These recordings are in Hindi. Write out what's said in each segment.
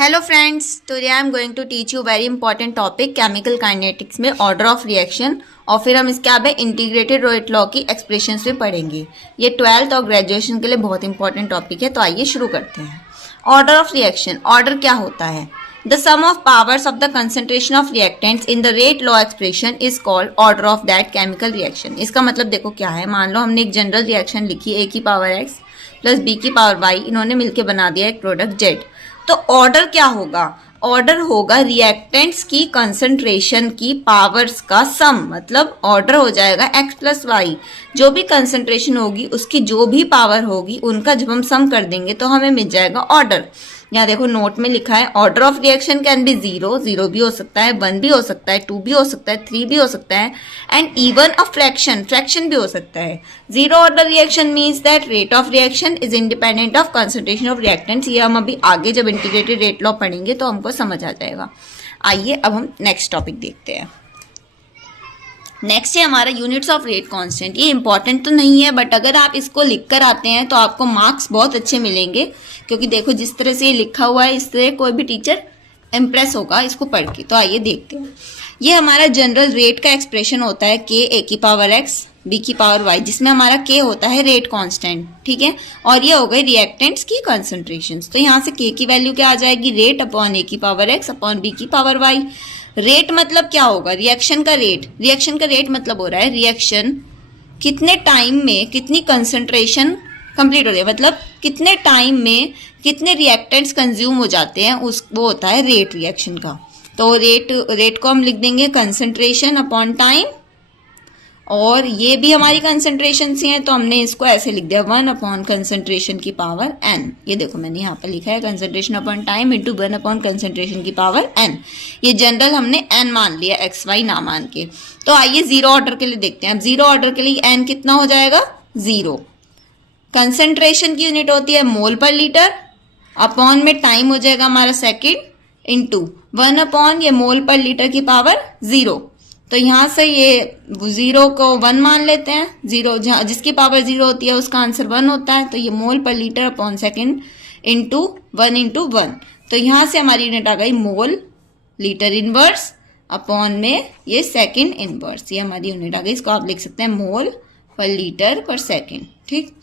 Hello friends, today I am going to teach you very important topic chemical kinetics में ऑर्डर ऑफ रिएक्शन। और फिर हम इसके आगे इंटीग्रेटेड रेट लॉ की एक्सप्रेशंस भी पढ़ेंगे। ये 12th और ग्रेजुएशन के लिए बहुत इंपॉर्टेंट टॉपिक है। तो आइए शुरू करते हैं। ऑर्डर ऑफ रिएक्शन, ऑर्डर क्या होता है? The sum of powers of the concentration of reactants in the rate law expression is called order of that chemical reaction. इसका मतलब देखो क्या है। मान लो हमने एक जनरल रिएक्शन लिखी a की पावर x प्लस b की पावर y, इन्होंने मिलकर बना दिया एक प्रोडक्ट z। तो ऑर्डर क्या होगा? ऑर्डर होगा रिएक्टेंट्स की कंसंट्रेशन की पावर्स का सम। मतलब ऑर्डर हो जाएगा x प्लस वाई, जो भी कंसंट्रेशन होगी उसकी जो भी पावर होगी उनका जब हम सम कर देंगे तो हमें मिल जाएगा ऑर्डर। यहाँ देखो नोट में लिखा है order of reaction can be 0 भी हो सकता है, 1 भी हो सकता है, 2 भी हो सकता है, 3 भी हो सकता है, एंड इवन अ फ्रैक्शन भी हो सकता है। Zero order reaction means that rate of reaction is independent of concentration of reactants. ये हम अभी आगे जब इंटीग्रेटेड रेट लॉ पढ़ेंगे तो हमको समझ आ जाएगा। आइए अब हम नेक्स्ट टॉपिक देखते हैं। नेक्स्ट है हमारा यूनिट्स ऑफ रेट कांस्टेंट। ये इंपॉर्टेंट तो नहीं है, बट अगर आप इसको लिख कर आते हैं तो आपको मार्क्स बहुत अच्छे मिलेंगे, क्योंकि देखो जिस तरह से ये लिखा हुआ है इससे कोई भी टीचर इम्प्रेस होगा इसको पढ़ के। तो आइए देखते हैं। ये हमारा जनरल रेट का एक्सप्रेशन होता है k a की पावर x b की पावर y, जिसमें हमारा k होता है रेट कांस्टेंट, ठीक है। और ये हो गई रिएक्टेंट्स की कंसंट्रेशंस। तो यहाँ से k की वैल्यू क्या आ जाएगी? रेट अपॉन a की पावर x अपॉन b की पावर y। रेट मतलब क्या होगा? रिएक्शन का रेट। रिएक्शन का रेट मतलब हो रहा है रिएक्शन कितने टाइम में कितनी कंसंट्रेशन कंप्लीट हो रही है, मतलब कितने टाइम में कितने रिएक्टेंट्स कंज्यूम हो जाते हैं, उस वो होता है रेट रिएक्शन का। तो रेट को हम लिख देंगे कंसंट्रेशन अपॉन टाइम, और ये भी हमारी कंसंट्रेशन से है तो हमने इसको ऐसे लिख दिया 1 अपॉन कंसंट्रेशन की पावर n। ये देखो मैंने यहाँ पर लिखा है concentration upon time into 1 upon concentration की पावर n। ये जनरल हमने n मान लिया, x y ना मान के। तो आइए जीरो ऑर्डर के लिए देखते हैं। अब जीरो ऑर्डर के लिए n कितना हो जाएगा? 0। कंसंट्रेशन की यूनिट होती है मोल पर लीटर, अपॉन में टाइम हो जाएगा हमारा सेकेंड, इंटू 1 अपॉन ये मोल पर लीटर की पावर 0। तो यहाँ से ये 0 को 1 मान लेते हैं। 0 जहाँ जिसकी पावर 0 होती है उसका आंसर 1 होता है। तो ये मोल पर litre upon second into 1 into 1। तो यहाँ से हमारी यूनिट आ गई मोल लीटर इनवर्स अपॉन में ये सेकेंड इनवर्स। ये हमारी यूनिट आ गई। इसको आप लिख सकते हैं मोल पर लीटर पर सेकेंड, ठीक।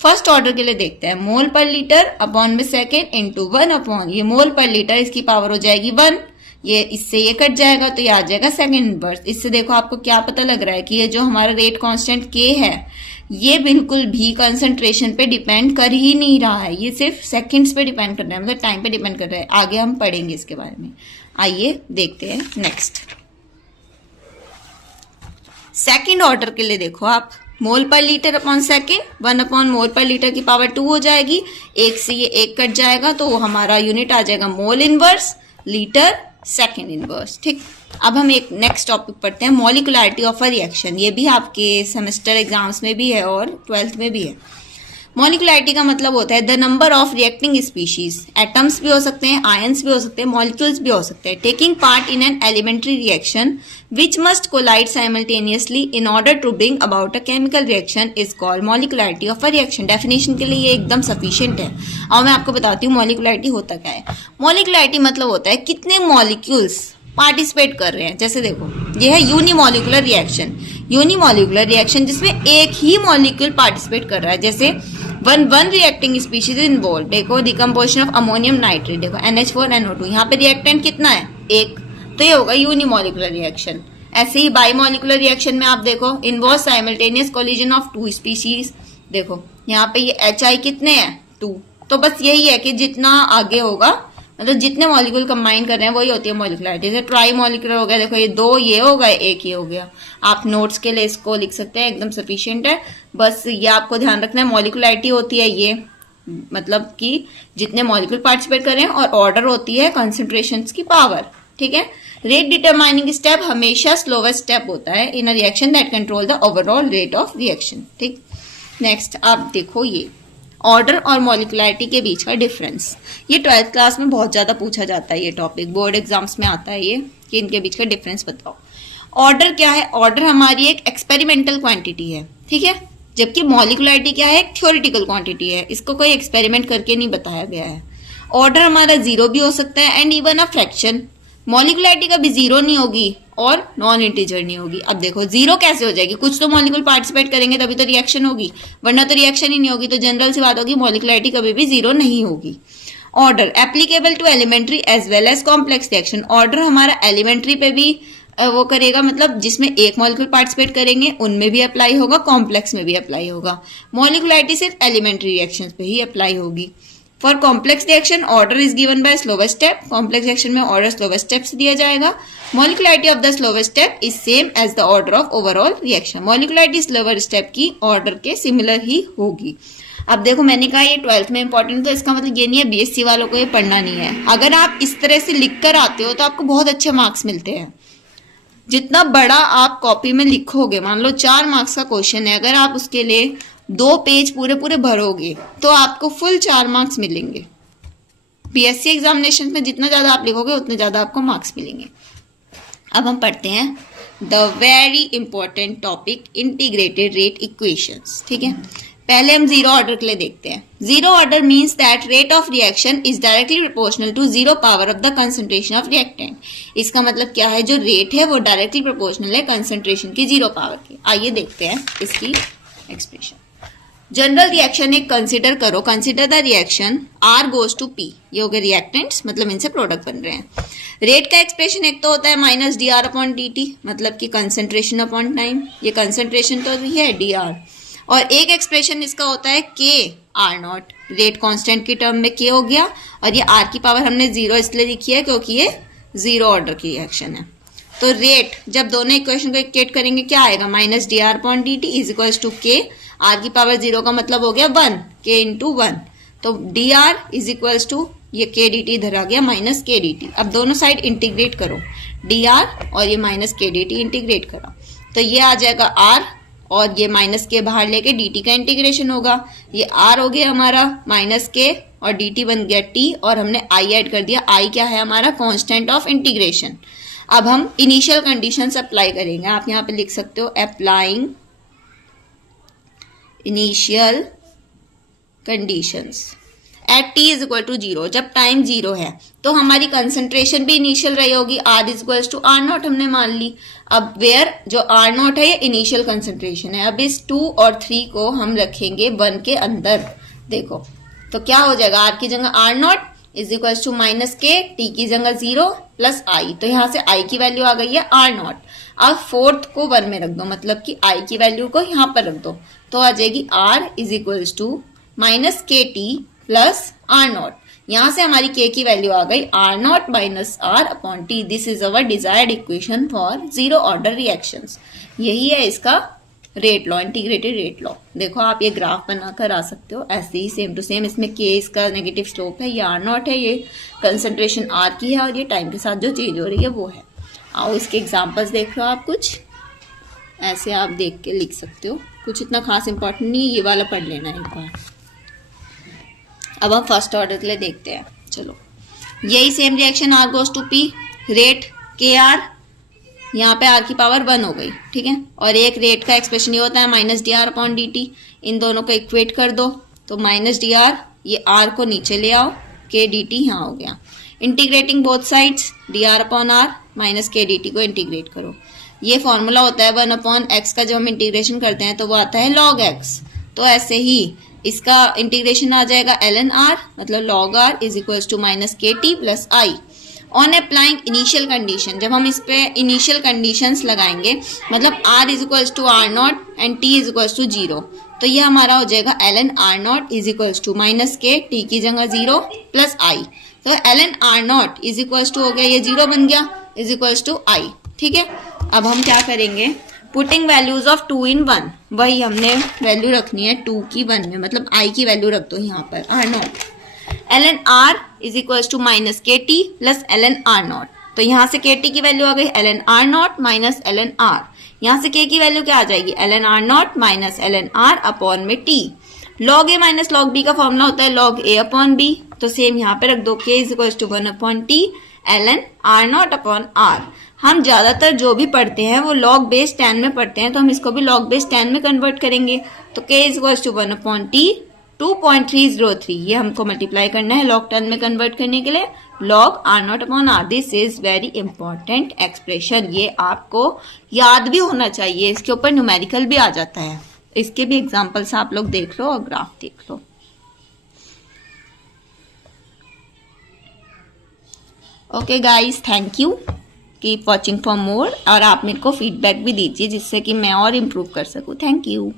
फर्स्ट ऑर्डर के लिए देखते हैं। मोल पर लीटर अपॉन में सेकेंड इंटू 1 अपॉन ये मोल पर लीटर, इसकी पावर हो जाएगी 1। ये इससे ये कट जाएगा तो ये आ जाएगा सेकेंड इनवर्स। इससे देखो आपको क्या पता लग रहा है कि ये जो हमारा रेट कांस्टेंट k है ये बिल्कुल भी कंसंट्रेशन पे डिपेंड कर ही नहीं रहा है, ये सिर्फ सेकंड्स पे डिपेंड कर रहा है, मतलब टाइम पे डिपेंड कर रहा है। आगे हम पढ़ेंगे इसके बारे में। आइए देखते हैं नेक्स्ट। सेकेंड ऑर्डर के लिए देखो आप, मोल पर litre upon second 1 upon mole पर लीटर की पावर 2 हो जाएगी। एक से ये एक कट जाएगा तो हमारा यूनिट आ जाएगा mole inverse litre second inverse, ठीक। अब हम एक नेक्स्ट टॉपिक पढ़ते हैं, मॉलिक्युलरिटी ऑफ अ रिएक्शन। ये भी आपके सेमेस्टर एग्जाम्स में भी है और 12th में भी है। मॉलिक्युलरिटी का मतलब होता है the number of reacting species. Atoms भी हो सकते हैं, आयंस भी हो सकते हैं, मॉलिक्यूल्स भी हो सकते हैं, taking part in an elementary reaction which must collide simultaneously in order to bring about a chemical reaction is called molecularity of a reaction। Definition के लिए ये एकदम सफिशिएंट है। और मैं आपको बताती हूँ मॉलिक्युलरिटी होता क्या है। मॉलिक्युलरिटी मतलब होता है कितने मॉलिक्यूल्स पार्टिसिपेट कर रहे हैं। जैसे देखो ये है यूनिमॉलिक्यूलर रिएक्शन। यूनिमॉलिक्यूलर रिएक्शन जिसमें एक ही मॉलिक्यूल पार्टिसिपेट कर रहा है। जैसे वन रिएक्टिंग स्पीशीज इन्वॉल्व। देखो डिकम्पोजिशन ऑफ अमोनियम नाइट्रेट, देखो NH4NO2, यहाँ पे रिएक्टेंट कितना है? एक। तो ये होगा यूनिमॉलिक्यूलर रिएक्शन। ऐसे ही बाइमॉलिक्यूलर रिएक्शन में आप देखो involve simultaneous collision of 2 species. देखो यहाँ पे ये HI कितने हैं? 2। तो बस यही है कि जितना आगे होगा, मतलब जितने मॉलिक्यूल कंबाइन कर रहे हैं वही होती है मॉलिक्युलरिटी। जैसे ट्राई मॉलिक्यूलर हो गया, देखो ये 2 ये हो गए, एक ये हो गया। आप नोट्स के लिए इसको लिख सकते हैं, एकदम सफिशिएंट है। बस ये आपको ध्यान रखना है मॉलिक्युलरिटी होती है ये, मतलब कि जितने मॉलिक्यूल पार्टिसिपेट कर रहे हैं, और ऑर्डर होती है कंसंट्रेशन की पावर, ठीक है। रेट डिटरमाइनिंग स्टेप हमेशा स्लोवेस्ट स्टेप होता है in a reaction that control the overall rate of reaction, ठीक। नेक्स्ट आप देखो ये ऑर्डर और मॉलिक्युलरिटी के बीच का डिफरेंस। ये 12th क्लास में बहुत ज्यादा पूछा जाता है, ये टॉपिक बोर्ड एग्जाम्स में आता है ये, कि इनके बीच का डिफरेंस बताओ। ऑर्डर क्या है? ऑर्डर हमारी एक एक्सपेरिमेंटल क्वांटिटी है, ठीक है, जबकि मॉलिक्युलरिटी क्या है? एक थ्योरेटिकल क्वांटिटी है। इसको कोई एक्सपेरिमेंट करके नहीं बताया गया है। ऑर्डर हमारा जीरो भी हो सकता है एंड इवन अ फ्रैक्शन। मॉलिकुलैरिटी कभी जीरो नहीं होगी और नॉन इंटीजर नहीं होगी। अब देखो जीरो कैसे हो जाएगी, कुछ तो मॉलिक्यूल पार्टिसिपेट करेंगे तभी तो रिएक्शन होगी, वरना तो रिएक्शन ही नहीं होगी। तो जनरल सी बात होगी मॉलिकुलैरिटी कभी भी जीरो नहीं होगी। Order applicable to elementary as well as complex reaction. Order हमारा एलिमेंट्री पे भी वो करेगा, मतलब जिसमें एक मॉलिक्यूल पार्टिसिपेट करेंगे उनमें भी अप्लाई होगा, कॉम्प्लेक्स में भी अप्लाई होगा। मॉलिकुलैरिटी सिर्फ एलिमेंट्री रिएक्शंस पे ही अप्लाई होगी। For complex reaction order is given by slowest step. Complex reaction में ऑर्डर स्लोवेस्ट स्टेप से दिया जाएगा। Molecularity of the slowest step is same as the order of overall reaction. Molecularity slower step की ऑर्डर के सिमिलर ही होगी। अब देखो मैंने कहा ये 12th में इंपॉर्टेंट, तो इसका मतलब ये नहीं है बीएससी वालों को ये पढ़ना नहीं है। अगर आप इस तरह से लिख कर आते हो तो आपको बहुत अच्छे मार्क्स मिलते हैं। जितना बड़ा आप कॉपी में लिखोगे, मान लो 4 मार्क्स का क्वेश्चन है, अगर आप उसके लिए 2 पेज पूरे पूरे भरोगे तो आपको फुल 4 मार्क्स मिलेंगे। बीएससी एग्जामिनेशन में जितना ज्यादा आप लिखोगे उतने ज्यादा आपको मार्क्स मिलेंगे। अब हम पढ़ते हैं the very important topic integrated rate equations. ठीक है, पहले हम जीरो ऑर्डर के लिए देखते हैं। Zero order means that rate of reaction is directly proportional to zero power of the concentration of reactant. इसका मतलब क्या है, जो रेट है वो डायरेक्टली प्रोपोर्शनल है कंसंट्रेशन की जीरो पावर की। आइए देखते हैं इसकी एक्सप्रेशन। जनरल रिएक्शन एक कंसिडर करो, consider the reaction R goes to P. ये हो गए रिएक्टेंट्स, मतलब इनसे प्रोडक्ट बन रहे हैं। रेट का एक्सप्रेशन एक तो होता है minus d are upon d T, मतलब कि कंसंट्रेशन अपॉन टाइम। ये कंसंट्रेशन तो भी है डी आर, और एक एक्सप्रेशन इसका होता है के आर नॉट। रेट कांस्टेंट की टर्म में के हो गया, और ये आर की पावर हमने जीरो इसलिए लिखी है क्योंकि ये जीरो ऑर्डर की रिएक्शन है। तो रेट जब दोनों इक्वेशन को इक्वेट करेंगे क्या आएगा, minus d are upon d t is equal to k. R की पावर जीरो का मतलब हो गया 1, के इंटू 1। तो d R is equal to ये के डी टी इधर आ गया माइनस के डी टी। अब दोनों साइड इंटीग्रेट करो, डी आर और ये minus k d T integrate करो तो ये आ जाएगा आर, और ये माइनस के बाहर लेके डी टी का इंटीग्रेशन होगा। ये आर हो गया हमारा माइनस के, और डी टी बन गया टी, और हमने आई ऐड कर दिया। आई क्या है हमारा, कांस्टेंट ऑफ इंटीग्रेशन। अब हम इनिशियल कंडीशंस अप्लाई करेंगे। आप यहाँ पे लिख सकते हो applying initial conditions at t is equal to zero. जब टाइम जीरो है तो हमारी कंसंट्रेशन भी इनिशियल रही होगी, R is equal to are naught हमने मान ली। अब वेयर जो आर नॉट है ये इनिशियल कंसंट्रेशन है। अब इस 2 और 3 को हम रखेंगे 1 के अंदर। देखो तो क्या हो जाएगा, आर की जगह R naught is equal to minus k, t की जगह 0 प्लस आई। तो यहाँ से आई की वैल्यू आ गई है आर नॉट। अब 4th को 1 में रख दो, मतलब कि आई की वैल्यू को यहाँ पर रख दो, तो आ जाएगी R is equal to minus k t plus R naught. यहां से हमारी के की वैल्यू आ गई R naught minus R upon t. This is our desired equation for zero order reactions. यही है इसका rate law, integrated rate law. देखो आप ये ग्राफ बनाकर आ सकते हो ऐसे ही सेम टू सेम। इसमें के इसका नेगेटिव स्लोप है, ये आर नॉट है, ये कंसंट्रेशन आर की है, और ये टाइम के साथ जो चेंज हो रही है वो है। आओ इसके एग्जाम्पल्स देख लो आप, कुछ ऐसे आप देख के लिख सकते हो। कुछ इतना खास इंपॉर्टेंट नहीं, ये वाला पढ़ लेना एक बार। अब हम फर्स्ट ऑर्डर के लिए देखते हैं। चलो यही same reaction R goes to P, rate k R, यहाँ पे आर की पावर 1 हो गई, ठीक है। और एक रेट का एक्सप्रेशन ये होता है minus d are upon d t. इन दोनों को इक्वेट कर दो, तो माइनस डी आर, ये आर को नीचे ले आओ, के डी टी यहाँ हो गया। Integrating both sides, d are upon R minus k d t को इंटीग्रेट करो। ये फॉर्मूला होता है 1 अपॉन एक्स का, जब हम इंटीग्रेशन करते हैं तो वो आता है लॉग एक्स। तो ऐसे ही इसका इंटीग्रेशन आ जाएगा ln r, मतलब log r is equal to minus k t plus I. On applying initial condition, जब हम इस पे इनिशियल कंडीशंस लगाएंगे, मतलब r is equal to are naught and t is equal to 0, तो ये हमारा हो जाएगा ln r naught is equal to minus k, t की जगह 0 प्लस आई। तो ln r naught is equal to हो गया, ये 0 बन गया, इज इक्वल टू आई, ठीक है। अब हम क्या करेंगे, पुटिंग वैल्यूज ऑफ 2 in 1, वही हमने वैल्यू रखनी है 2 की 1 में, मतलब i की वैल्यू रख दो यहाँ पर r naught. ln r is equal to minus k t plus ln r naught. तो यहाँ से के टी की वैल्यू आ गई ln r naught minus ln r। यहाँ से k की वैल्यू क्या आ जाएगी, ln r naught minus ln r upon में t। log a minus log b का फॉर्मूला होता है log a अपॉन b, तो सेम यहाँ पे रख दो, k is equal to 1 upon t ln r naught upon r। हम ज्यादातर जो भी पढ़ते हैं वो लॉग बेस 10 में पढ़ते हैं, तो हम इसको भी लॉग बेस 10 में कन्वर्ट करेंगे। तो k is equal to 1 upon t 2.303 ये हमको मल्टीप्लाई करना है लॉग टर्म में कन्वर्ट करने के लिए, log R0 upon R। This is very important expression, ये आपको याद भी होना चाहिए, इसके ऊपर न्यूमेरिकल भी आ जाता है। इसके भी एग्जांपल्स आप लोग देख लो और ग्राफ देख लो। Okay guys, thank you, keep watching for more, और आप मेरे को फीडबैक भी दीजिए जिससे कि मैं और इम्प्रूव कर सकूं। Thank you.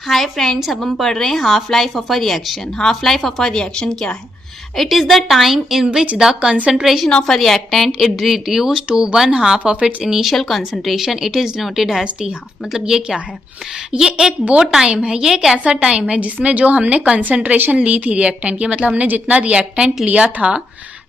हाय फ्रेंड्स, अब हम पढ़ रहे हैं half life of a reaction. Half life of a reaction क्या है? It is the time in which the concentration of a reactant is reduce to 1/2 of its initial concentration. It is denoted as t half. मतलब ये क्या है? ये एक वो टाइम है, ये एक ऐसा टाइम है जिसमें जो हमने कंसंट्रेशन ली थी रिएक्टेंट की, मतलब हमने जितना रिएक्टेंट लिया था,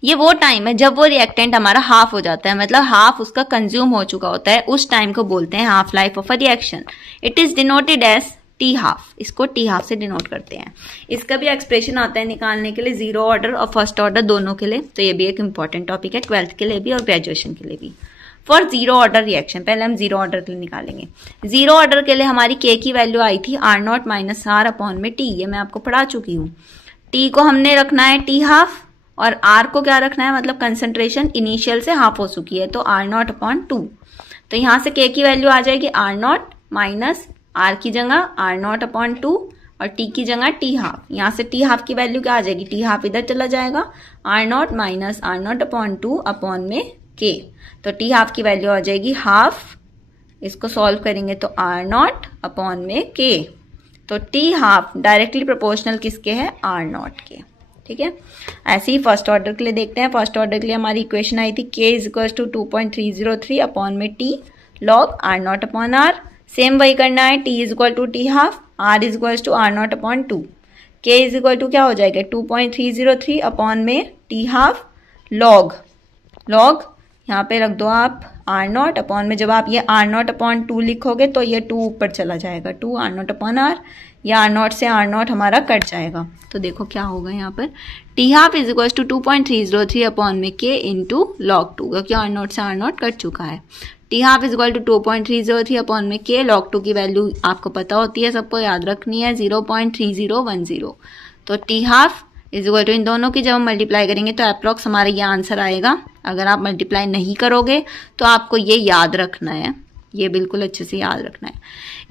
ये वो टाइम है जब वो रिएक्टेंट हमारा हाफ हो जाता है, मतलब हाफ उसका कंज्यूम हो चुका होता है। उस टाइम को बोलते हैं half life of a reaction. It is denoted as t half. इसको टी हाफ से डिनोट करते हैं। इसका भी एक्सप्रेशन आता है निकालने के लिए, जीरो ऑर्डर और फर्स्ट ऑर्डर दोनों के लिए। तो ये भी एक इंपॉर्टेंट टॉपिक है 12th के लिए भी और ग्रेजुएशन के लिए भी। फॉर जीरो ऑर्डर रिएक्शन, पहले हम जीरो ऑर्डर के लिए निकालेंगे। जीरो ऑर्डर के लिए हमारी के की वैल्यू आई थी R0 माइनस R अपॉन में टी। ये मैं आपको पढ़ा चुकी हूँ। टी को हमने रखना है टी हाफ और R को क्या रखना है, मतलब कंसंट्रेशन इनिशियल से हाफ हो चुकी है, तो R0 अपॉन 2। तो यहाँ से के की वैल्यू आ जाएगी R0 माइनस R की जगह R0 अपॉन 2 और T की जगह टी हाफ। यहाँ से टी हाफ की वैल्यू क्या आ जाएगी, टी हाफ इधर चला जाएगा, R0 minus R0 upon 2 upon में K। तो टी हाफ की वैल्यू आ जाएगी हाफ। इसको सॉल्व करेंगे तो R0 अपॉन में K। तो टी हाफ डायरेक्टली प्रोपोर्शनल किसके है, R0 के। ठीक है, ऐसे ही फर्स्ट ऑर्डर के लिए देखते हैं। फर्स्ट ऑर्डर के लिए हमारी इक्वेशन आई थी K is equal to 2.303 upon में T log R0 upon R। Same वही करना है, T is equal to t half, R is equal to R0 upon 2। K is equal to क्या हो जाएगा, 2.303 अपॉन में टी हाफ लॉग यहाँ पे रख दो आप R0 अपॉन में, जब आप ये R0 अपॉन 2 लिखोगे तो ये 2 ऊपर चला जाएगा, 2 R0 अपॉन R, या R0 से R0 हमारा कट जाएगा। तो देखो क्या होगा यहाँ पर, t half is equal to 2.303 upon में K इंटू लॉग 2, क्योंकि R0 से R0 कट चुका है। T half is equal to 2.303 upon में K लॉग 2 की वैल्यू आपको पता होती है, सबको याद रखनी है, 0.3010। तो t half is equal to, इन दोनों की जब हम मल्टीप्लाई करेंगे तो अप्रॉक्स हमारा ये आंसर आएगा। अगर आप मल्टीप्लाई नहीं करोगे तो आपको ये याद रखना है, ये बिल्कुल अच्छे से याद रखना है।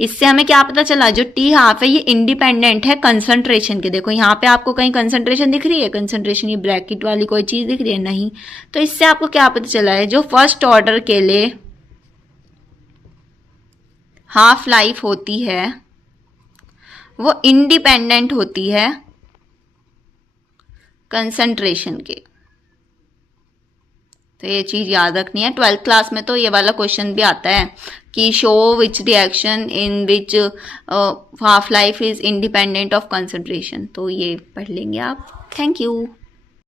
इससे हमें क्या पता चला, जो टी हाफ है ये इंडिपेंडेंट है कंसंट्रेशन के। देखो यहाँ पे आपको कहीं कंसंट्रेशन दिख रही है, कंसंट्रेशन ये ब्रैकेट वाली कोई चीज दिख रही है, नहीं। तो इससे आपको क्या पता चला है, जो फर्स्ट ऑर्डर के लिए हाफ लाइफ होती है वो इंडिपेंडेंट होती है कंसंट्रेशन के। तो ये चीज याद रखनी है। 12th क्लास में तो ये वाला क्वेश्चन भी आता है कि show which reaction in which half life is independent of concentration. तो ये पढ़ लेंगे आप। Thank you.